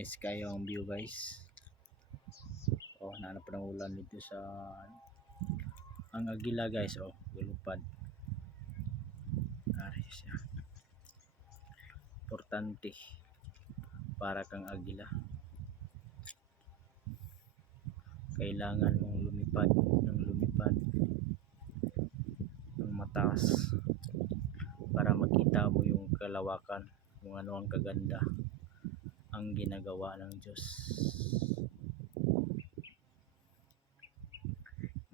Nice kayo ang view guys. Oh, nanap ng ulan dito sa ang agila guys. Oh, gulupad. Ari siya. Importante para kang agila. Kailangan mong lumipad ng mataas para makita mo yung kalawakan, kung ano ang kaganda ang ginagawa ng Diyos.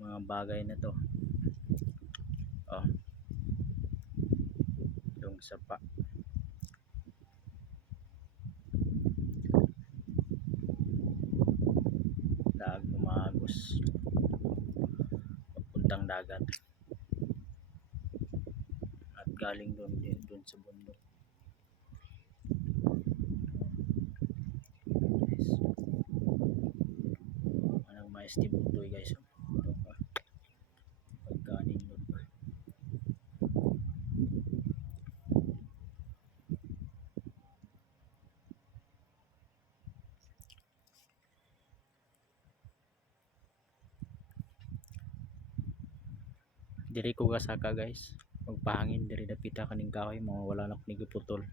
Mga bagay na to, oh, yung sapa, umagos papuntang dagat at galing doon sa bundok. Yes. Anong mais tibutoy guys, ito pa pagkanin doon pa. Diri ko gasaka guys, magpahangin diri dapita kaning kahoy, mawala na ko nigiputol.